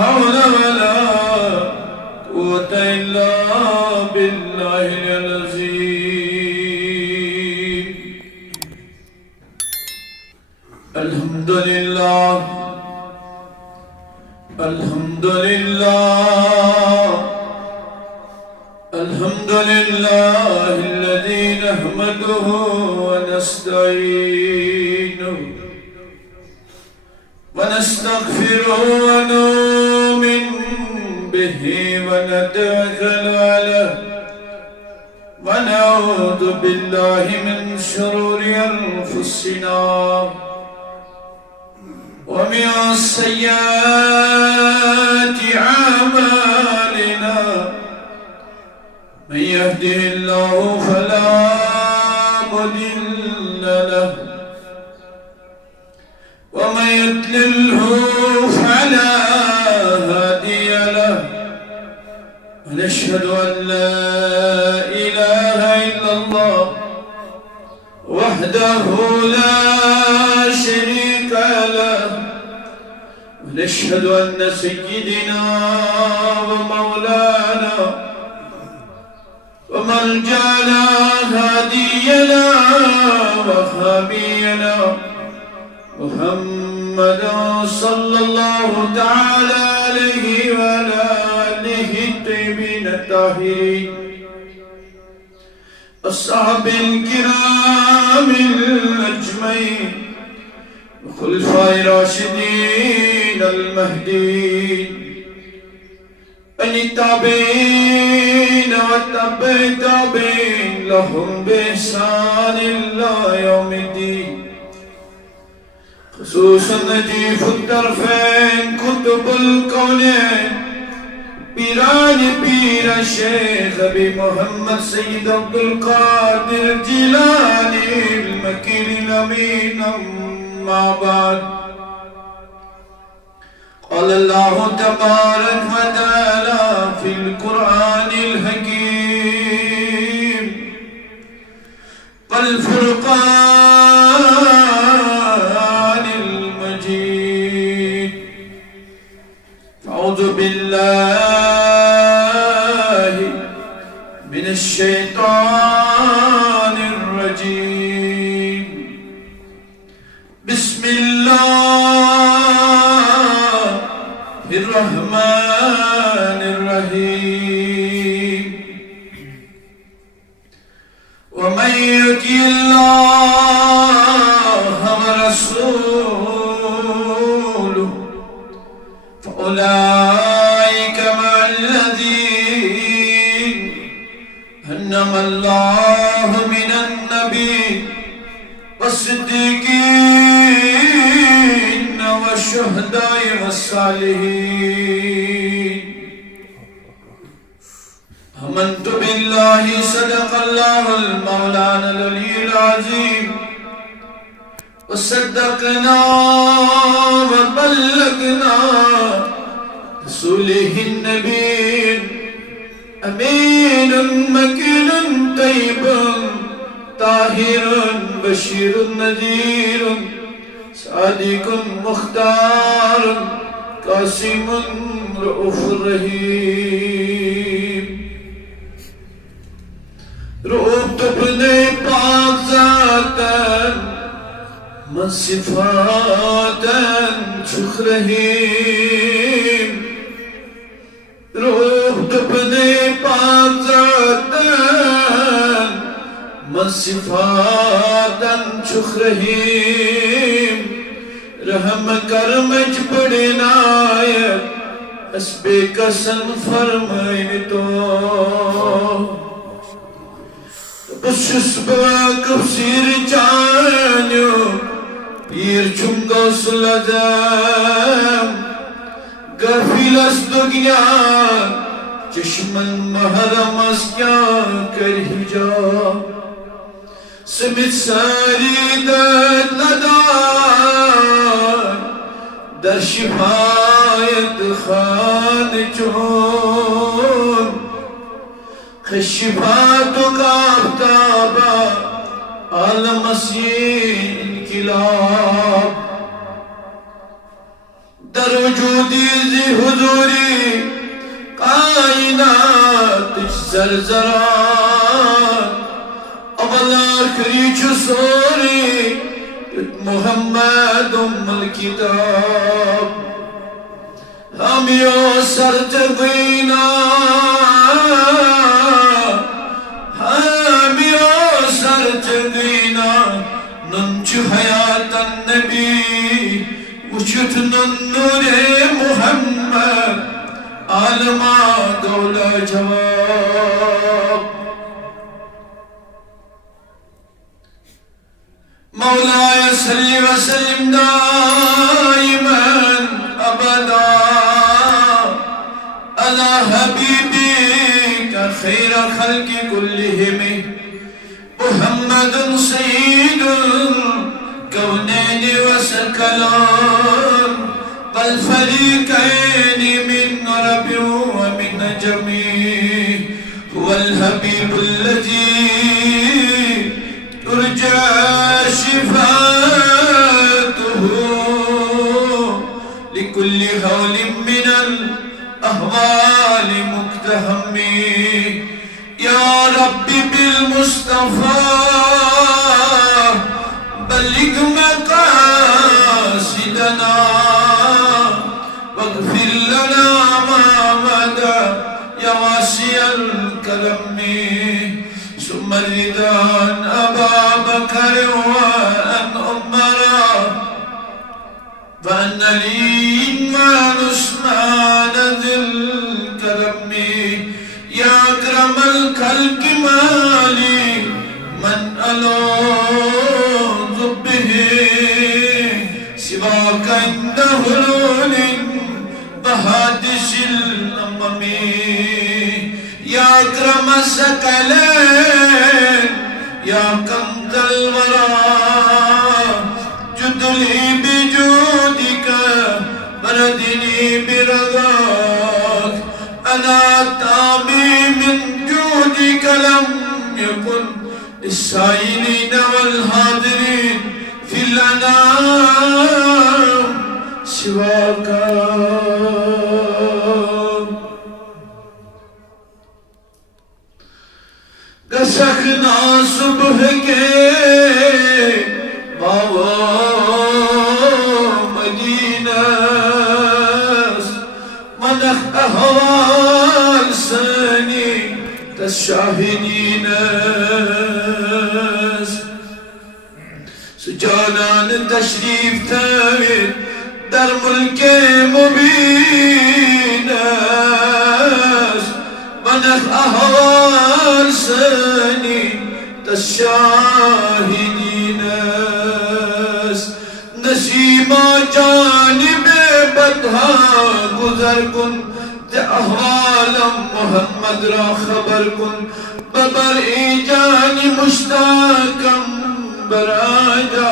حول ولا قوة إلا بالله العظيم. الحمد لله الحمد لله الحمد لله الذي نحمده ونستعينه ونستغفره ونؤمن به ونتوكل عليه ونعوذ بالله من شرور أنفسنا ومن سيئات أعمالنا. من يهده الله فلا مضل له ومن يضلله فلا هادي له. ونشهد أن لا إله إلا الله وحده لا شريك له. ونشهد أن سيدنا ومولانا ومرجعنا هادينا وحبيبنا محمد صلى الله تعالى عليه وعلى آله الطيبين الطاهرين الصحاب الكرام الأجمعين وخلفاء الراشدين المهديين التابعين والتابع التابعين لهم بإحسان إلى يوم الدين. خصوصا نجيب الطرفين كتب الكونين بيران بير الشيخ أبي محمد سيد عبد القادر الجيلاني المكين الأمين. أما بعد، قال الله تبارك وتعالى في القرآن الحكيم والفرقان المجيد. أعوذ بالله من الشيطان الرجيم. بسم الله الرحمن الرحيم. ومن يطع الله ورسوله فأولئك مع الذين أنعم الله من النبي والصديقين والشهداء والصالحين. آمنت بالله صدق الله المولانا العلي العظيم وصدقنا وبلغنا رسوله النبي أمين مكين طيب طاهر بشير نذير صادق مختار قاسم رؤوف رحيم. رؤوف تبني پاک ذاتن من صفاتن چخ رحیم. روح تبني پاک ذاتن من صفاتن چخ رحیم. رحم کرم بڑے نائب اسبے قسم فرمائن تو بشس باقب سیر چانیو پیر چونگا سلدم غافل از دنیا چشمن محرم از کیا کر حجاب. سمت ساری درد ندار در شفایت خان چون خشفات و کافتابا عالم مسیح انقلاب. در وجود दिज़ हुज़ूरी कायनात ज़रज़रात अवल आखिरी छु सोरी मुहम्मद उम्मुल किताब हमियो सरत गईना हमियो सरत गईना नंचु हयातन नबी वुचुत नूरे मुहम्मद आलमा दौला जवाब मौलाया सल्ली व सल्लिम दाइमन अबदा अला हबीबिका खैर खल्क़ि कुल्लिहिम मुहम्मदुन सय्यिदुल कौनैन व सकलान बल फरीक़ैन मिन रब्बि व मिन नजमी हुवल हबीबुल लज़ी तुरजा शिफ़ाअतुहु लिकुल्लि हौलिन मिनल अहवालि मुक़्तहमी या रब्बी बिल मुस्तफ़ा बल्लिग़ मक़ासिदना वग़फ़िर लना मा मदा या वासिअल करमी सुम्मा रिदान अबा बकर व अन उमरा व अन अली व अन उस्मान ज़िल करमी या अकरमल खल्क़ि माली मन अलूज़ु बिही सिवाका इंद हुलूलिन बहादिसिल अममी या अकरम सकलैन या कंज़ल वरा जुदली बिजूदिका बरदिनी बिरज़ाक अना तामी मिन जूदिका लम यकुन लिस्साइलिन वल हादिरीन फिल अनाम सिवाका गसखना सुबह के बाबा मदीना मनख अहवाल सनी तशाहिदीन सुजानान तशरीफ थाविद दर मुल्के मुबीन मनख अहवाल सनी तशाहिदीन नसीमा जानिबे बदहा गुजर कुन अहवालम मोहम्मद रा खबर कुन बबर जानी मुश्ताकम बराजा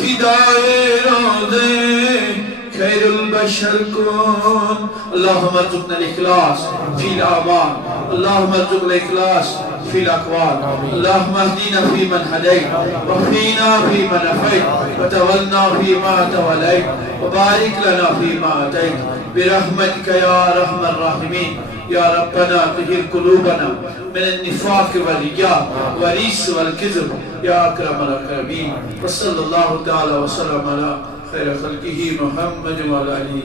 फिदाए रोज़े खैरुल बशर कुन अल्लाहुम्मा रज़ुक़ना इखलास फिल आमाल अल्लाहुम्मा रज़ुक़ना इखलास फिल अक़वाल अल्लाहुम्मा अहदीना फ़ीमन हदैत वक़ीना फ़ीमन अफ़ैत वतवल्लना फ़ीमा तवल्लैत वबारिक लना फ़ीमा अतैत बिरहमतिका या अरहमर राहिमीन या रब्बना तहिर कुलूबना मिनन निफ़ाक़ वल रिया वरिस वल किज़्ब या अकरमल अकरमीन वसल्लल्लाहु तआला वसल्लम अला खैर खल्क़िही मुहम्मद व अला आलिहि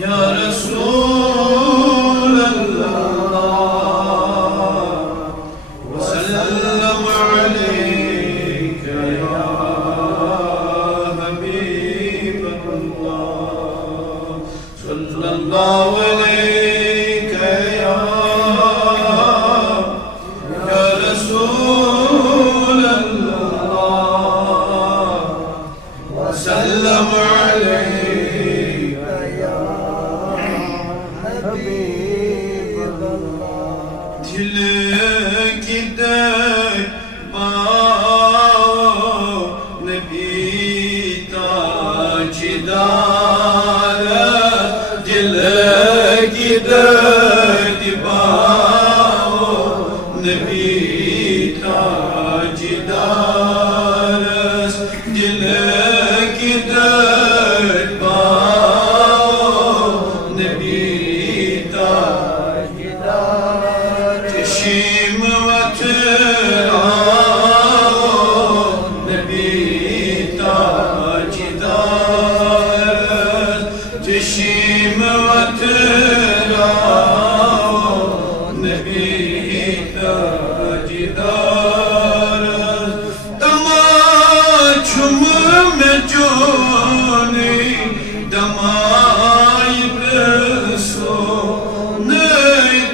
या रसूल अल्लाह वसल्लम अलैका या हबीब अल्लाह सल्लल्लाहु अलैका या रसूल अल्लाह वसल्लम अलैका या हबीब अल्लाह दिल की नबी ताजदार दिल की नबी ताजदार की दरबार नबी ताजदार चशीम नबी ताजदार चशीम नबी ताजदार तमाचुम में जोने दमाइब सोने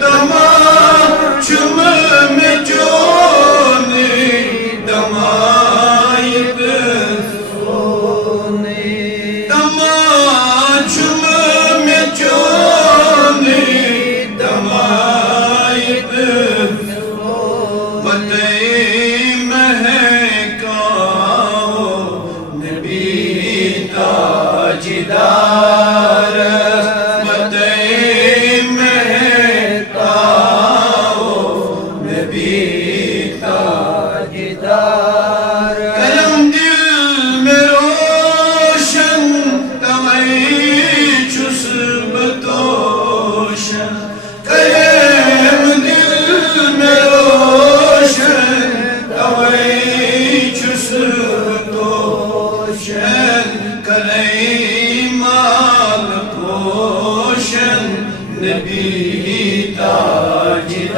तमाचुम में जोने दमाइब सोने तमाचुम में जोने दमाइब ताजदार मते महकाओ नबी ताजदार कलम दिल में रोशन तवई चुस बतोशन कलम दिल में रोशन तवई चुस बतोशन कलई नबी ताजदार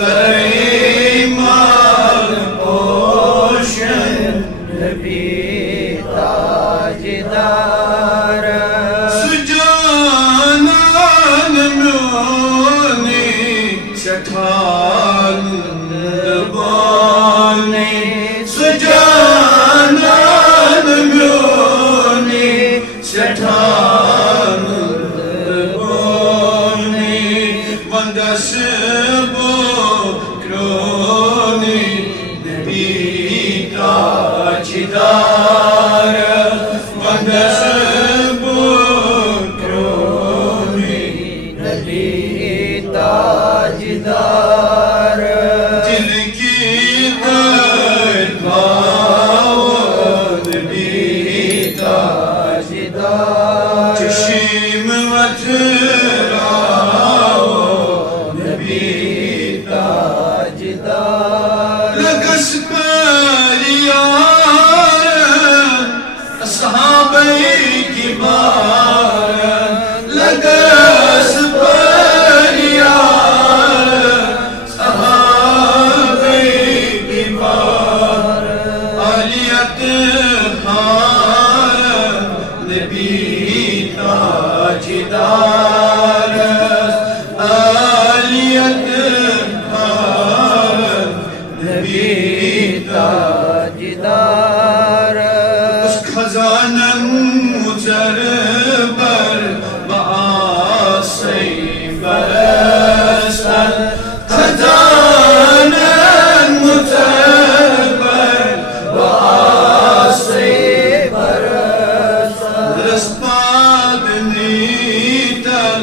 करीमाल पोशन नबी ताजदार सुजानान म्योने शठान दबाने सुजानान म्योने शठान वंदसबो क्रोनी नबी ताजदार वंदसबो क्रोनी नबी ताजदार दिल की दरबार नबी ताजदार चशीम लगस पर यार सहाबे की बार लगस पर यार सहाबे की बार आलियत हार नबी ताजदार आलियत ताजदार उस खजानन मुझर पर बासे बरसन खजानन मुझर पर बासे बरसन रस्पाद नीतल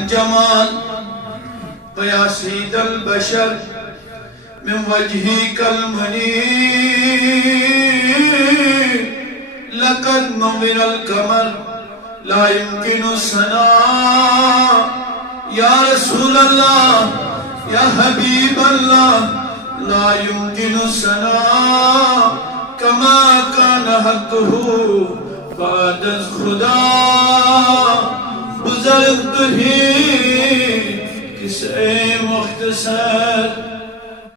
الجمال فيا سيد البشر من وجهك المنير لقد نور القمر لا يمكن الثناء يا رسول الله يا حبيب الله لا يمكن الثناء كما كان حقه بعد خدا بزرگ تو ہی کس مختصر